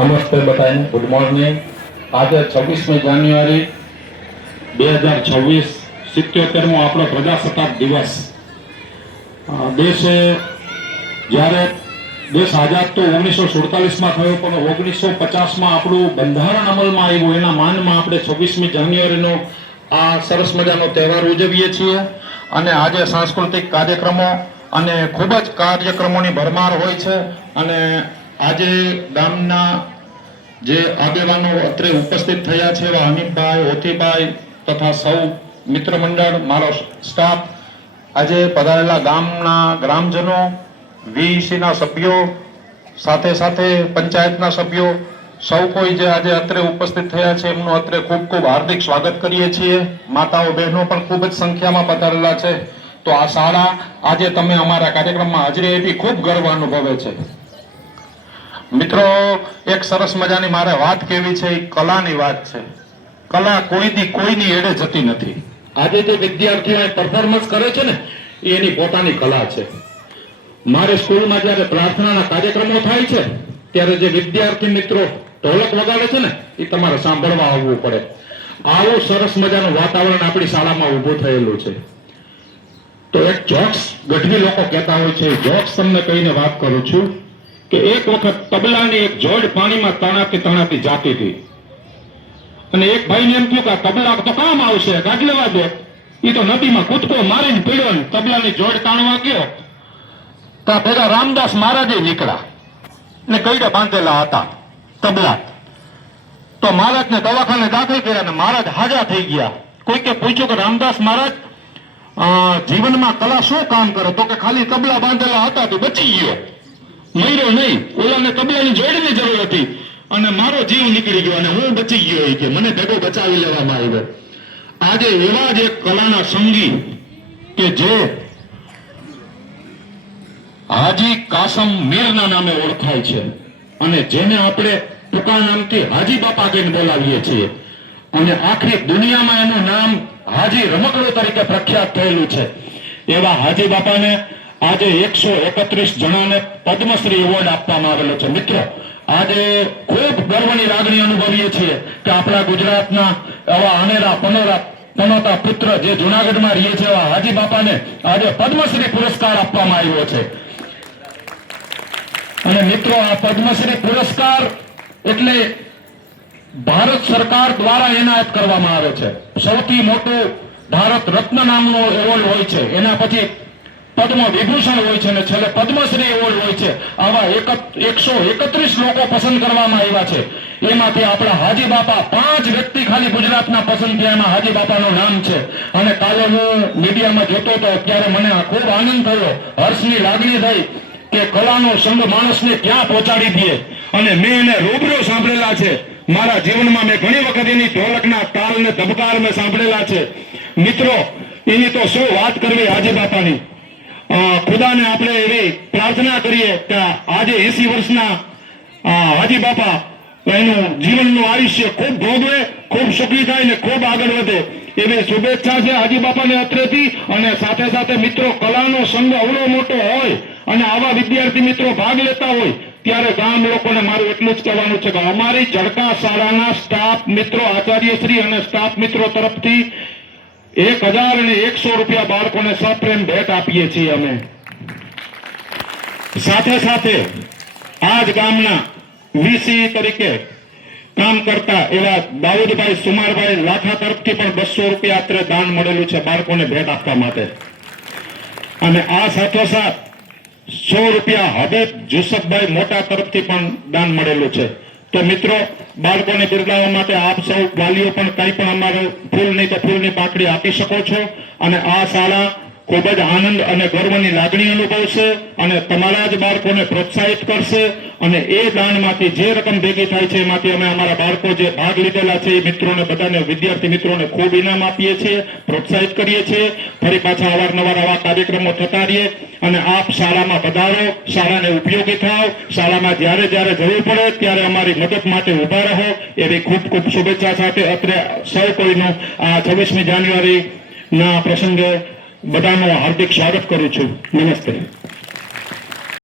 નમસ્તે બધાને, good morning. આજે 26મી જાન્યુઆરી 2026 77મો આપણો પ્રજાસત્તાક દિવસ। દેશે જ્યારે દેશ આઝાદ તો 1947માં થયો, પણ 1950માં આપણું બંધારણ અમલમાં આવ્યું, એના માનમાં આપણે 26મી જાન્યુઆરીનો આ સરસ મજાનો તહેવાર ઉજવીએ છીએ। અને આજે સાંસ્કૃતિક કાર્યક્રમો અને ખૂબ જ કાર્યક્રમોની ભરમાર હોય છે। અને આજે ગામના જે આગેવાનો અત્રે ઉપસ્થિત થયા છે એવા હમીરભાઈ, હોતીભાઈ તથા સૌ મિત્ર મંડળ, મારો સ્ટાફ, આજે પધારેલા ગામના ગ્રામજનો, વીસીના સભ્યો, સાથે સાથે પંચાયતના સભ્યો, સૌ કોઈ જે આજે અત્રે ઉપસ્થિત થયા છે એમનું અત્રે ખૂબ ખૂબ હાર્દિક સ્વાગત કરીએ છીએ। માતાઓ બહેનો પણ ખૂબ જ સંખ્યામાં પધારેલા છે। તો આ શાળા આજે તમે અમારા કાર્યક્રમમાં હાજરી આપી, ખૂબ ગર્વ અનુભવે છે। મિત્રો, એક સરસ મજાની મારે વાત કેવી છે, એ કલાની વાત છે। કલા કોઈની એડે જતી નથી। આજે જે વિદ્યાર્થીઓ પરફોર્મન્સ કરે છે ને, એ એની પોતાની કલા છે। મારે સ્કૂલમાં જ્યારે પ્રાર્થનાના કાર્યક્રમો થાય છે ત્યારે જે વિદ્યાર્થી મિત્રો ઢોલક વગાડે છે ને, એ તમારે સાંભળવા આવવું પડે। આવું સરસ મજાનું વાતાવરણ આપણી શાળામાં ઊભું થયેલું છે। તો એક જોક્સ ગઢવી લોકો કહેતા હોય છે, જોક્સ તમને કહીને વાત કરું છું કે એક વખત તબલાની એક જોડ પાણીમાં તણાતી જાતી હતી, અને એક ભાઈને એમ થયું કે તબલા તો કામ આવશે, ગાઢ લેવા દો। એ તો નદીમાં કૂદકો મારીને પીડ્યો ને તબલાની જોડ તાણવા ગયો, ત્યાં ભેગા રામદાસ મહારાજે નીકળ્યા ને કઈડે બાંધેલા હતા તબલા। તો મહારાજને દવાખાને દાખલ કર્યા ને મહારાજ હાજા થઈ ગયા। કોઈકે પૂછ્યું કે રામદાસ મહારાજ જીવનમાં કલા શું કામ કરે? તો કે ખાલી તબલા બાંધેલા હતા તો બચી ગયો, મર્યો નહીં। ઓલાને તબલાની જોડની જરૂર હતી અને મારો જીવ નીકળી ગયો અને હું બચી ગયો, કે મને ભેગો બચાવી લેવામાં આવ્યો। આજે એવા જ એક કલાના સંગી કે જે હાજી કાસમ મીરના નામે ઓળખાય છે, અને જેને આપણે ટૂંકા નામથી હાજી બાપા કહીને બોલાવીએ છીએ, અને આખી દુનિયામાં એનું નામ હાજી રમકડું તરીકે પ્રખ્યાત થયેલું છે। એવા હાજી બાપાને આજે 131 જણાને પદ્મશ્રી એવોર્ડ આપવામાં આવેલો છે। મિત્રો, આજે ખૂબ ગર્વની લાગણી અનુભવીએ છીએ કે આપણા ગુજરાતના એવા અનેરા પનોતા પુત્ર જે જુનાગઢમાં રહીએ છે એવા હાજી બાપાને આજે પદ્મશ્રી પુરસ્કાર આપવામાં આવ્યો છે। અને મિત્રો, આ પદ્મશ્રી પુરસ્કાર એટલે ભારત સરકાર દ્વારા એનાયત કરવામાં આવે છે। સૌથી મોટું ભારત રત્ન નામનો એવોર્ડ હોય છે, એના પછી પદ્મ વિભૂષણ હોય છે અને છેલ્લે પદ્મશ્રી એવોર્ડ હોય છે। આવા 131 લોકો પસંદ કરવામાં આવ્યા છે। એમાંથી આપણા હાજી બાપા 5 વ્યક્તિ ખાલી ગુજરાતના પસંદ થયા, એમાં હાજી બાપાનું નામ છે। અને કાલે હું મીડિયામાં જોતો હતો ત્યારે મને ખૂબ આનંદ થયો, હર્ષની લાગણી થઈ કે કલાનો સંગ માણસને ક્યાં પહોંચાડી દે। અને મેં એને રૂબરૂ સાંભળેલા છે મારા જીવનમાં। મેં ઘણી વખત એની ઢોલકના તાલ ને ધબકાર મેં સાંભળેલા છે। મિત્રો, એની તો શું વાત કરવી હાજી બાપાની। ખુદાને આપણે એવી પ્રાર્થના કરીએ કે આજે 80 વર્ષના હાજી બાપા એનું જીવનનું આયુષ્ય ખૂબ ભોગવે, ખૂબ સુખી થાય ને ખૂબ આગળ વધે એવી શુભેચ્છા છે હાજી બાપાને અત્રેથી। અને સાથે સાથે મિત્રો, કલાનો સંગ અવળો મોટો હોય અને આવા વિદ્યાર્થી મિત્રો ભાગ લેતા હોય ત્યારે ગામ લોકોને મારું એટલું જ કહેવાનું છે કે અમારી જડકા શાળાના સ્ટાફ મિત્રો, આચાર્યશ્રી અને સ્ટાફ મિત્રો તરફથી 1001 રૂપિયા બાળકોને સપ્રેમ ભેટ આપીએ છીએ અમે। સાથે સાથે આ જ ગામના વીસી તરીકે કામ કરતા એવા દાઉદભાઈ સુમારભાઈ લાખા તરફથી પણ 200 રૂપિયા અત્રે દાન મળેલું છે બાળકોને ભેટ આપવા માટે। અને આ સાથોસાથ 100 રૂપિયા હબીબ જુસફભાઈ મોટા તરફથી પણ દાન મળેલું છે। તો મિત્રો, બાળકોને બિરદાવવા માટે આપ સૌ વાલીઓ પણ કંઈ પણ અમારે ફૂલ નહીં તો ફૂલની પાંખડી આપી શકો છો। અને આ શાળા ખૂબ જ આનંદ અને ગર્વની લાગણી અનુભવશે અને તમારા જ બાળકોને પ્રોત્સાહિત કરશે। અને એ દાનમાંથી જે રકમ ભેગી થાય છે એમાંથી અમે અમારા બાળકો જે ભાગ લીધેલા છે એ મિત્રોને, બધાને, વિદ્યાર્થી મિત્રોને ખૂબ ઇનામ આપીએ છીએ, પ્રોત્સાહિત કરીએ છીએ। ફરી પાછા અવારનવાર આવા કાર્યક્રમો થતા રહીએ અને આપ શાળામાં પધારો, શાળાને ઉપયોગી થાવ, શાળામાં જ્યારે જ્યારે જરૂર પડે ત્યારે અમારી મદદ માટે ઉભા રહો એવી ખૂબ ખૂબ શુભેચ્છા સાથે અત્રે સૌ કોઈનું આ 26મી જાન્યુઆરીના પ્રસંગે બધાનું હાર્દિક સ્વાગત કરું છું। નમસ્તે।